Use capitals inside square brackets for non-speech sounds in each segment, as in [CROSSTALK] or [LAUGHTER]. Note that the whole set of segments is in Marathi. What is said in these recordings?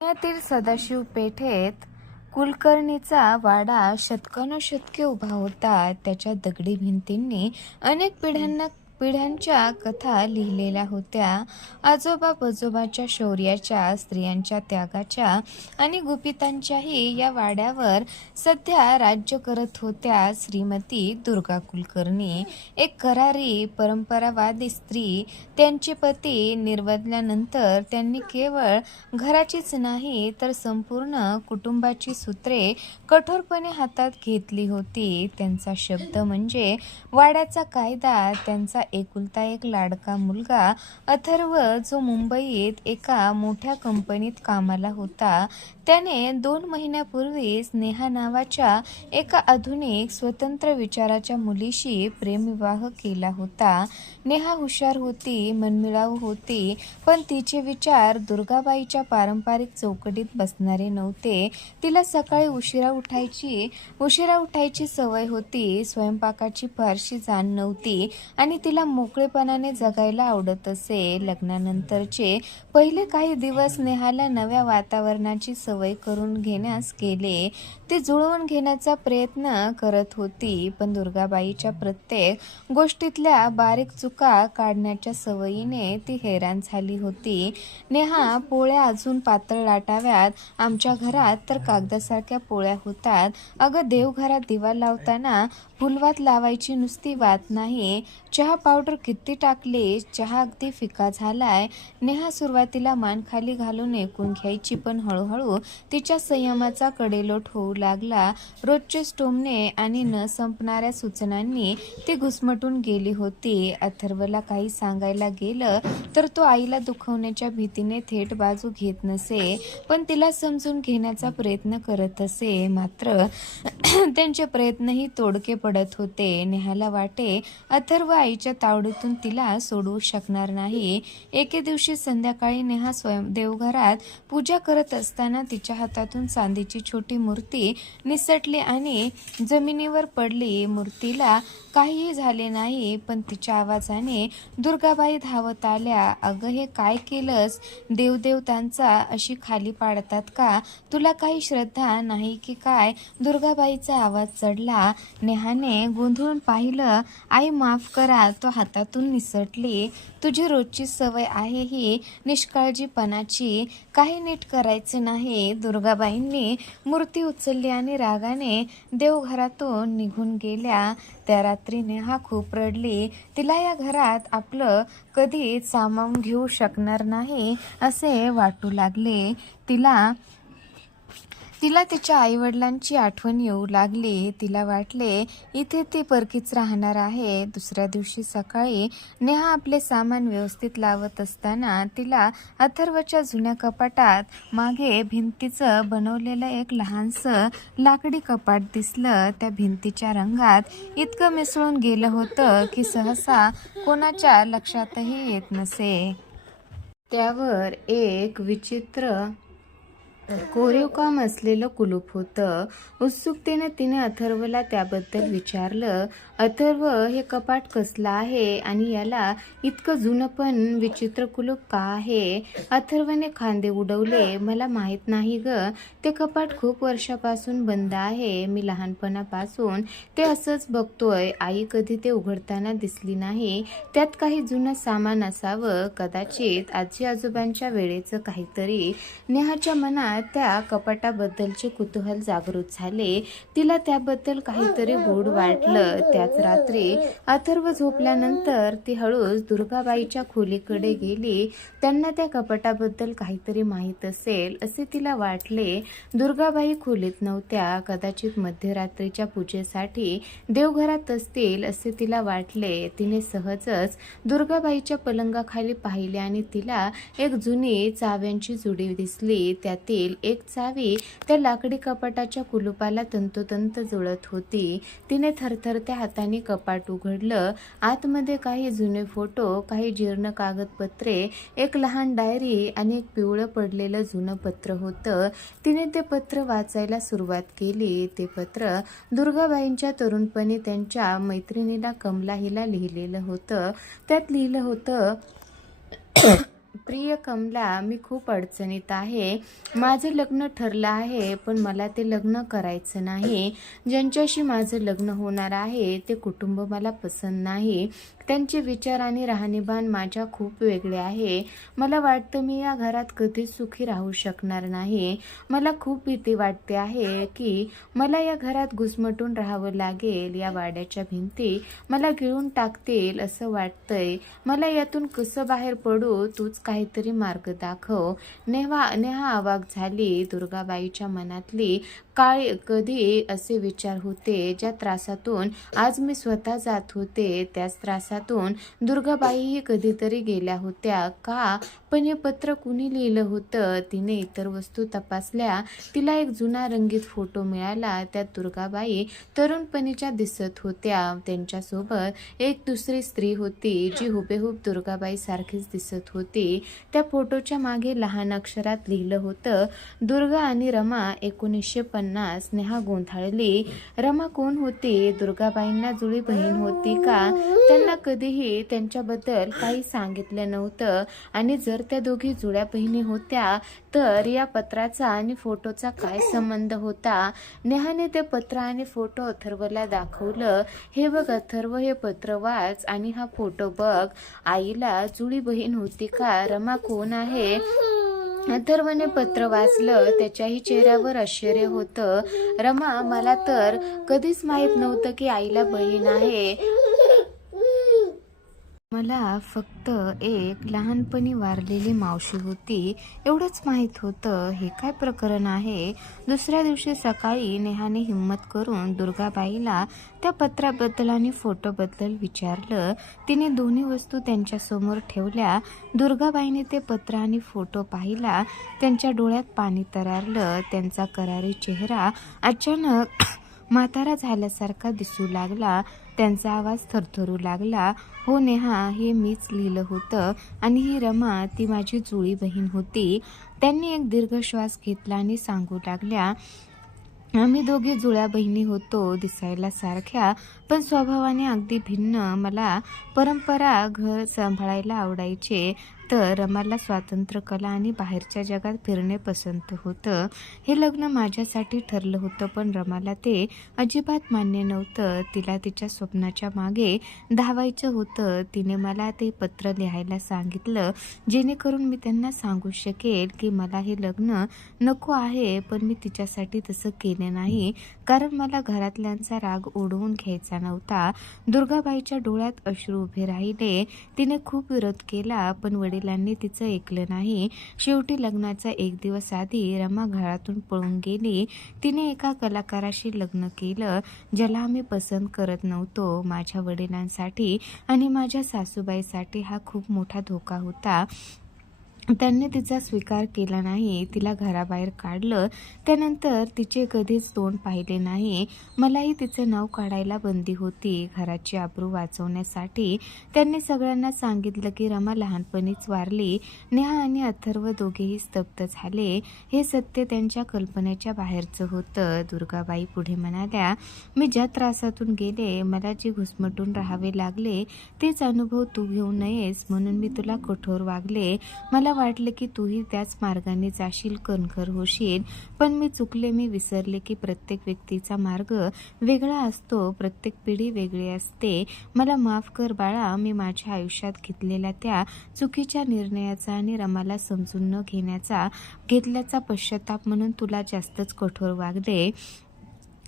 पुण्यातील सदाशिव पेठेत कुलकर्णीचा वाडा शतकानुशतके उभा होता. त्याच्या दगडी भिंतींनी अनेक पिढ्यांना पिढ्यांच्या कथा लिहिलेल्या होत्या. आजोबा पजोबाच्या शौर्याच्या स्त्रियांच्या त्यागाच्या आणि गुपितांच्याही या वाड्यावर सध्या राज्य करत होत्या श्रीमती दुर्गा कुलकर्णी. एक करारी परंपरावादी स्त्री. त्यांचे पती निर्वदल्यानंतर त्यांनी केवळ घराचीच नाही तर संपूर्ण कुटुंबाची सूत्रे कठोरपणे हातात घेतली होती. त्यांचा शब्द म्हणजे वाड्याचा कायदा त्यांचा एकुलता एक लाडका मुलगा अथर्व जो मुंबईत एका मोठ्या कंपनीत कामाला होता त्याने दोन महिन्यापूर्वीच नेहा नावाच्या एका आधुनिक स्वतंत्र विचाराच्या मुलीशी प्रेमविवाह केला होता. नेहा हुशार होती मनमिळाऊ होती पण तिचे विचार दुर्गाबाईच्या पारंपरिक चौकटीत बसणारे नव्हते. तिला सकाळी उशिरा उठायची उशिरा उठायची सवय होती स्वयंपाकाची फारशी जाण नव्हती आणि तिला मोकळेपणाने जगायला आवडत असे. लग्नानंतरचे पहिले काही दिवस नेहाला नव्या वातावरणाची सवय करून घेण्यास गेले. ते जुळवून घेण्याचा प्रयत्न करत होती पण दुर्गाबाईच्या प्रत्येक गोष्टीतल्या बारीक चुका काढण्याच्या सवयीने ती हैराण झाली होती. नेहा पोळ्या अजून पातळ लाटाव्यात. आमच्या घरात तर कागदासारख्या पोळ्या होतात. अगं देवघरात दिवा लावताना फुलवात लावायची नुसती वात नाही. चहा पावडर किती टाकली? चहा अगदी फिका झालाय. नेहा सुरुवातीला मान खाली घालून ऐकून घ्यायची पण हळूहळू तिच्या संयमाचा कडेलोट होऊ लागला. रोजचे स्टोमने आणि न संपणाऱ्या सूचनांनी ती घुसमटून गेली होती. अथर्वला काही सांगायला गेलं तर तो आईला दुखवण्याच्या भीतीने थेट बाजू घेत नसे पण तिला समजून घेण्याचा प्रयत्न करत असे. मात्र [CLEARS THROAT] त्यांचे प्रयत्नही तोडके पडत होते. नेहाला वाटे अथर्व आईच्या तावडीतून तिला सोडवू शकणार नाही. एके दिवशी संध्याकाळी नेहा स्वयं देवघरात पूजा करत असताना तिच्या हातातून चांदीची छोटी मूर्ती निसटली आणि जमिनीवर पडली. मूर्तीला काहीही झाले नाही पण तिच्या आवाजाने दुर्गाबाई धावत आल्या. अगं हे काय केलंस? देवदेवतांचा अशी खाली पाडतात का? तुला काही श्रद्धा नाही की काय? दुर्गाबाईचा आवाज चढला. नेहाने गोंधळून पाहिलं आई माफ करा तो हातातून निसटली. तुझी रोजची सवय आहे ही निष्काळजीपणाची. काही नीट करायचे नाही. दुर्गाबाईंनी मूर्ती उचलली आणि रागाने देवघरातून निघून गेल्या. त्या रात्री नेहा खूप रडली. तिला या घरात आपलं कधीच सामावून घेऊ शकणार नाही असे वाटू लागले. तिला तिला तिच्या आईवडिलांची आठवण येऊ लागली तिला वाटले इथे ती परकीच राहणार आहे. दुसऱ्या दिवशी सकाळी नेहा आपले सामान व्यवस्थित लावत असताना तिला अथर्वच्या जुन्या कपाटात मागे भिंतीचं बनवलेलं एक लहानसं लाकडी कपाट दिसलं. त्या भिंतीच्या रंगात इतकं मिसळून गेलं होतं की सहसा कोणाच्या लक्षातही येत नसे. त्यावर एक विचित्र कोरीव काम असलेलं कुलूप होतं. उत्सुकतेने तिने अथर्वला त्याबद्दल विचारलं. अथर्व हे कपाट कसलं आहे? आणि याला इतकं जुनं पण विचित्र कुलूप का आहे अथर्वने खांदे उडवले. मला माहीत नाही ग. ते कपाट खूप वर्षापासून बंद आहे. मी लहानपणापासून ते असंच बघतोय. आई कधी ते उघडताना दिसली नाही. त्यात काही जुनं सामान असावं. कदाचित आजी आजोबांच्या वेळेचं काहीतरी. नेहाच्या मनात त्या कपाटाबद्दलचे कुतूहल जागृत झाले. तिला त्याबद्दल काहीतरी गोड वाटलं. त्याच रात्री अथर्व झोपल्यानंतर ती हळूच दुर्गाबाईच्या खोलीकडे गेली. त्यांना त्या कपाटाबद्दल काहीतरी माहीत असेल असे तिला वाटले. दुर्गाबाई खोलीत नव्हत्या. कदाचित मध्यरात्रीच्या पूजेसाठी देवघरात असतील असे तिला वाटले. तिने सहजच दुर्गाबाईच्या पलंगाखाली पाहिले आणि तिला एक जुनी चाव्यांची जुडी दिसली. त्यातील एक चावी त्या लाकडी कपाटाच्या कुलुपाला तंतोतंत जुळत होती. तिने थरथरत्या हाताने कपाट उघडलं. आतमध्ये काही जुने फोटो काही जीर्ण कागदपत्रे एक लहान डायरी आणि एक पिवळं पडलेलं जुनं पत्र होतं. तिने ते पत्र वाचायला सुरुवात केली. ते पत्र दुर्गाबाईंच्या तरुणपणी त्यांच्या मैत्रिणीला कमला हिला लिहिलेलं होतं. त्यात लिहिलं होतं प्रिय कमला मी खूप अडचणीत आहे. माझं लग्न ठरलं आहे पण मला ते लग्न करायचं नाही. ज्यांच्याशी माझं लग्न होणार आहे ते कुटुंब मला पसंत नाही. त्यांचे विचार आणि राहणीमान माझ्या खूप वेगळे आहे. मला वाटतं मी या घरात कधीच सुखी राहू शकणार नाही. मला खूप भीती वाटते आहे की मला या घरात घुसमटून राहावं लागेल या वाड्याच्या भिंती मला गिळून टाकतील असं वाटतंय. मला यातून कसं बाहेर पडू तूच काहीतरी मार्ग दाखव. नेहा नेहा आवाक झाली. दुर्गाबाईच्या मनातली काय कधी असे विचार होते ज्या त्रासातून आज मी स्वतः जात होते त्याच त्रासातून दुर्गाबाईही कधीतरी गेल्या होत्या. का? पण हे पत्र कुणी लिहिलं होतं? तिने इतर वस्तू तपासल्या. तिला एक जुना रंगीत फोटो मिळाला. त्यात दुर्गाबाई तरुणपणीच्या दिसत होत्या. त्यांच्यासोबत एक दुसरी स्त्री होती जी हुबेहूब दुर्गाबाई सारखीच दिसत होती. त्या फोटोच्या मागे लहान अक्षरात लिहिलं होतं दुर्गा आणि रमा एकोणीसशे पन्नास नेहा गोंधळली रमा कोण होती? दुर्गाबाईंना जुळी बहीण होती का? त्यांना कधीही त्यांच्याबद्दल काही सांगितलं नव्हतं. आणि जर त्या दोघी जुळ्या बहिणी होत्या तर या पत्राचा आणि फोटोचा काय संबंध होता? नेहाने ते पत्र आणि फोटो अथर्वला दाखवलं. हे बघ अथर्व हे पत्र वाच आणि हा फोटो बघ. आईला जुळी बहीण होती का? रमा कोण आहे? अथर्वने पत्र वाचलं त्याच्याही चेहऱ्यावर आश्चर्य होतं. रमा मला तर कधीच माहीत नव्हतं की आईला बहीण आहे. मला फक्त एक लहानपणी वारलेली मावशी होती. एवढंच माहीत होतं हे काय प्रकरण आहे? दुसऱ्या दिवशी सकाळी नेहाने हिंमत करून दुर्गाबाईला त्या पत्राबद्दल आणि फोटोबद्दल विचारलं. तिने दोन्ही वस्तू त्यांच्यासमोर ठेवल्या. दुर्गाबाईने ते पत्र आणि फोटो पाहिला. त्यांच्या डोळ्यात पाणी तरारलं. त्यांचा करारी चेहरा अचानक म्हातारा झाल्यासारखा दिसू लागला. त्यांचा आवाज थरथरू लागला. हो नेहा हे मीच लिहिलं होतं आणि ही रमा ती माझी जुळी बहीण होती. त्यांनी एक दीर्घ श्वास घेतला आणि सांगू लागल्या आम्ही दोघी जुळ्या बहिणी होतो दिसायला सारख्या पण स्वभावाने अगदी भिन्न. मला परंपरा घर सांभाळायला आवडायचे. तर रमाला स्वातंत्र्य कला आणि बाहेरच्या जगात फिरणे पसंत होतं. हे लग्न माझ्यासाठी ठरलं होतं पण रमाला ते अजिबात मान्य नव्हतं. तिला तिच्या स्वप्नाच्या मागे धावायचं होतं. तिने मला ते पत्र लिहायला सांगितलं जेणेकरून मी त्यांना सांगू शकेल की मला हे लग्न नको आहे पण मी तिच्यासाठी तसं केलं नाही. कारण मला घरातल्यांचा राग ओढवून घ्यायचा नव्हता. दुर्गाबाईच्या डोळ्यात अश्रू उभे राहिले. तिने खूप विरोध केला पण वडील वडिलांनी तिचं ऐकलं नाही. शेवटी लग्नाचा एक दिवस आधी रमा घरातून पळून गेली. तिने एका कलाकाराशी लग्न केलं ज्याला आम्ही पसंत करत नव्हतो माझ्या वडिलांसाठी आणि माझ्या सासूबाईसाठी हा खूप मोठा धोका होता. त्यांनी तिचा स्वीकार केला नाही तिला घराबाहेर काढलं. त्यानंतर तिचे कधीच तोंड पाहिले नाही. मलाही तिचं नाव काढायला बंदी होती. घराची आबरू वाचवण्यासाठी त्यांनी सगळ्यांना सांगितलं की रमा लहानपणीच वारली. नेहा आणि अथर्व दोघेही स्तब्ध झाले. हे सत्य त्यांच्या कल्पनेच्या बाहेरचं होतं. दुर्गाबाई पुढे म्हणाल्या मी ज्या त्रासातून गेले मला जे घुसमटून राहावे लागले तेच अनुभव तू घेऊ नयेस म्हणून मी तुला कठोर वागले. मला वाटलं की तूही त्याच मार्गाने जाशील कणखर होशील. पण मी चुकले मी विसरले की प्रत्येक व्यक्तीचा मार्ग वेगळा असतो प्रत्येक पिढी वेगळी असते. मला माफ कर बाळा मी माझ्या आयुष्यात घेतलेल्या त्या चुकीच्या निर्णयाचा आणि रमाला समजून न घेण्याचा घेतल्याचा पश्चाताप म्हणून तुला जास्तच कठोर वागले.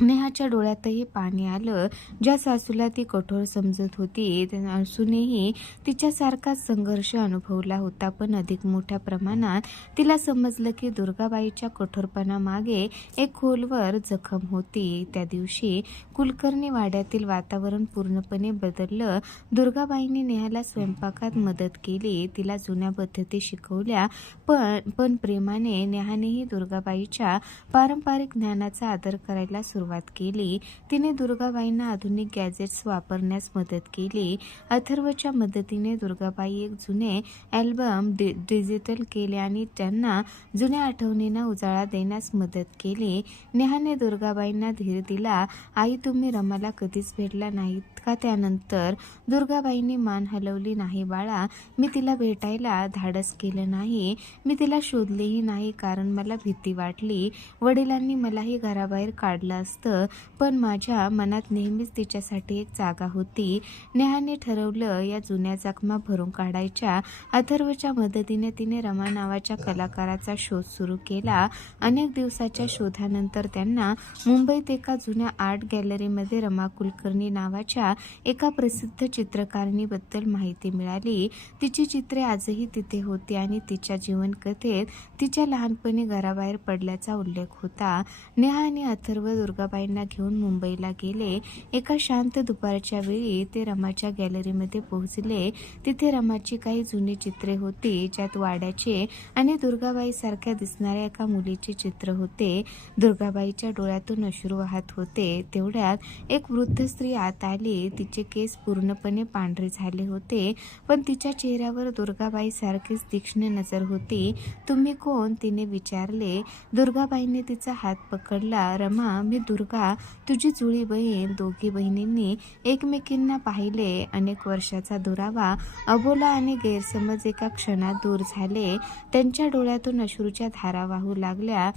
नेहाच्या डोळ्यातही पाणी आलं. ज्या सासूला ती कठोर समजत होती त्या असूनही तिच्यासारखाच संघर्ष अनुभवला होता. पण अधिक मोठ्या प्रमाणात तिला समजलं की दुर्गाबाईच्या कठोरपणामागे एक खोलवर जखम होती. त्या दिवशी कुलकर्णी वाड्यातील वातावरण पूर्णपणे बदललं. दुर्गाबाईंनी नेहाला स्वयंपाकात मदत केली. तिला जुन्या पद्धती शिकवल्या पण पण प्रेमाने नेहानेही दुर्गाबाईच्या पारंपरिक ज्ञानाचा आदर करायला सुरुवात सुरुवात केली. तिने दुर्गाबाईंना आधुनिक गॅजेट्स वापरण्यास मदत केली. अथर्वच्या मदतीने दुर्गाबाई एक जुने ॲल्बम डि डिजिटल केले आणि त्यांना जुन्या आठवणींना उजाळा देण्यास मदत केली. नेहाने दुर्गाबाईंना धीर दिला आई तुम्ही रमाला कधीच भेटला नाहीत का त्यानंतर? दुर्गाबाईंनी मान हलवली नाही बाळा मी तिला भेटायला धाडस केलं नाही. मी तिला शोधलेही नाही कारण मला भीती वाटली. वडिलांनी मलाही घराबाहेर काढलं असतं. पण माझ्या मनात नेहमीच तिच्यासाठी एक जागा होती. नेहाने ठरवलं या जुन्या जखमा भरून काढायच्या. अथर्वच्या मदतीने तिने रमा नावाच्या कलाकाराचा शोध सुरू केला. अनेक दिवसाच्या शोधानंतर त्यांना मुंबईत एका जुन्या आर्ट गॅलरीमध्ये रमा कुलकर्णी नावाच्या एका प्रसिद्ध चित्रकारिणीबद्दल माहिती मिळाली. तिची चित्रे आजही तिथे होती आणि तिच्या जीवनकथेत तिच्या लहानपणी घराबाहेर पडल्याचा उल्लेख होता. नेहा आणि अथर्व दुर्गाबाईंना घेऊन मुंबईला गेले. एका शांत दुपारच्या वेळी ते रमाच्या गॅलरीमध्ये पोहोचले. तिथे रमाची काही जुनी चित्रे होती ज्यात वाड्याचे आणि दुर्गाबाई सारख्या दिसणाऱ्या एका मुलीचे चित्र होते. दुर्गाबाईच्या डोळ्यातून अश्रू वाहत होते. तेवढ्यात एक वृद्ध स्त्री आत आली. तिचे केस पूर्णपणे पांढरे झाले होते पण तिच्या चेहऱ्यावर दुर्गाबाई सारखीच तीक्ष्ण नजर होती. तुम्ही कोण? तिने विचारले. दुर्गाबाईंनी तिचा हात पकडला. रमा मी दुर्गा तुझी जुळी बहीण दोघी बहिणींनी एकमेकींना पाहिले. अनेक वर्षाचा दुरावा अबोला आणि गैरसमज एका क्षणात दूर झाले. त्यांच्या डोळ्यातून अश्रूच्या धारा वाहू लागल्या.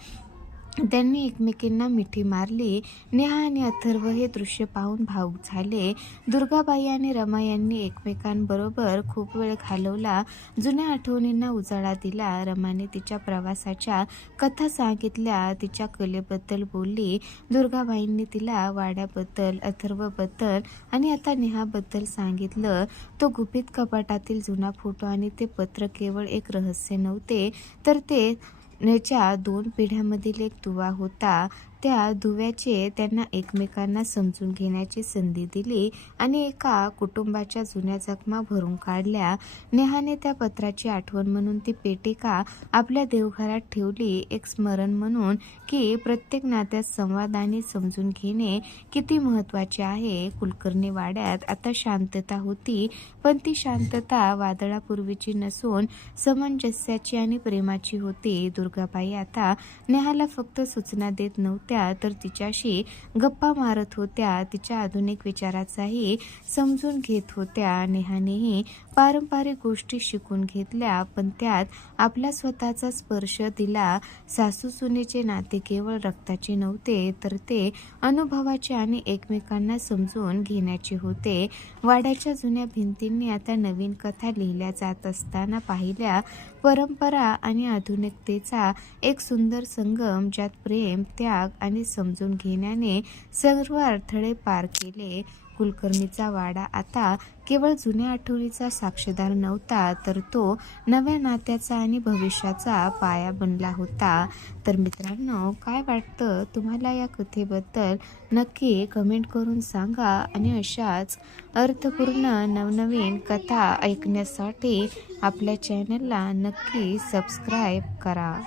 त्यांनी एकमेकींना मिठी मारली. नेहा आणि अथर्व हे दृश्य पाहून भाऊक झाले. दुर्गाबाई आणि रमा यांनी एकमेकांबरोबर खूप वेळ घालवला. जुन्या आठवणींना उजाळा दिला. रमाने तिच्या प्रवासाच्या कथा सांगितल्या. तिच्या कलेबद्दल बोलली. दुर्गाबाईंनी तिला वाड्याबद्दल अथर्वबद्दल आणि आता नेहाबद्दल सांगितलं. तो गुपित कपाटातील जुना फोटो आणि ते पत्र केवळ एक रहस्य नव्हते तर ते च्या दोन पिढ्यामधील एक दुवा होता त्या दुव्याचे त्यांना एकमेकांना समजून घेण्याची संधी दिली आणि एका कुटुंबाच्या जुन्या जखमा भरून काढल्या. नेहाने त्या पत्राची आठवण म्हणून ती पेटिका आपल्या देवघरात ठेवली. एक स्मरण म्हणून की प्रत्येक नात्यात संवाद आणि समजून घेणे किती महत्त्वाचे आहे. कुलकर्णी वाड्यात आता शांतता होती पण ती शांतता वादळापूर्वीची नसून समंजस्याची आणि प्रेमाची होती. दुर्गाबाई आता नेहाला फक्त सूचना देत नव्हत्या. तर तिच्याशी गप्पा मारत होत्या. तिच्या आधुनिक विचाराचाही समजून घेत होत्या. नेहानेही पारंपरिक गोष्टी शिकून घेतल्या पण त्यात आपला स्वतःचा स्पर्श दिला. सासू सुनेचे नाते केवळ रक्ताचे नव्हते तर ते अनुभवाचे आणि एकमेकांना समजून घेण्याचे होते. वाड्याच्या जुन्या भिंतींनी आता नवीन कथा लिहिल्या जात असताना पाहिल्या परंपरा आणि आधुनिकतेचा एक सुंदर संगम ज्यात प्रेम त्याग आणि समजून घेण्याने सर्व अडथळे पार केले कुलकर्णीचा वाडा आता केवळ जुन्या आठवणीचा साक्षीदार नव्हता तर तो नव्या नात्याचा आणि भविष्याचा पाया बनला होता. तर मित्रांनो काय वाटतं? तुम्हाला या कथेबद्दल नक्की कमेंट करून सांगा आणि अशाच अर्थपूर्ण नवनवीन कथा ऐकण्यासाठी आपल्या चॅनलला नक्की सबस्क्राईब करा.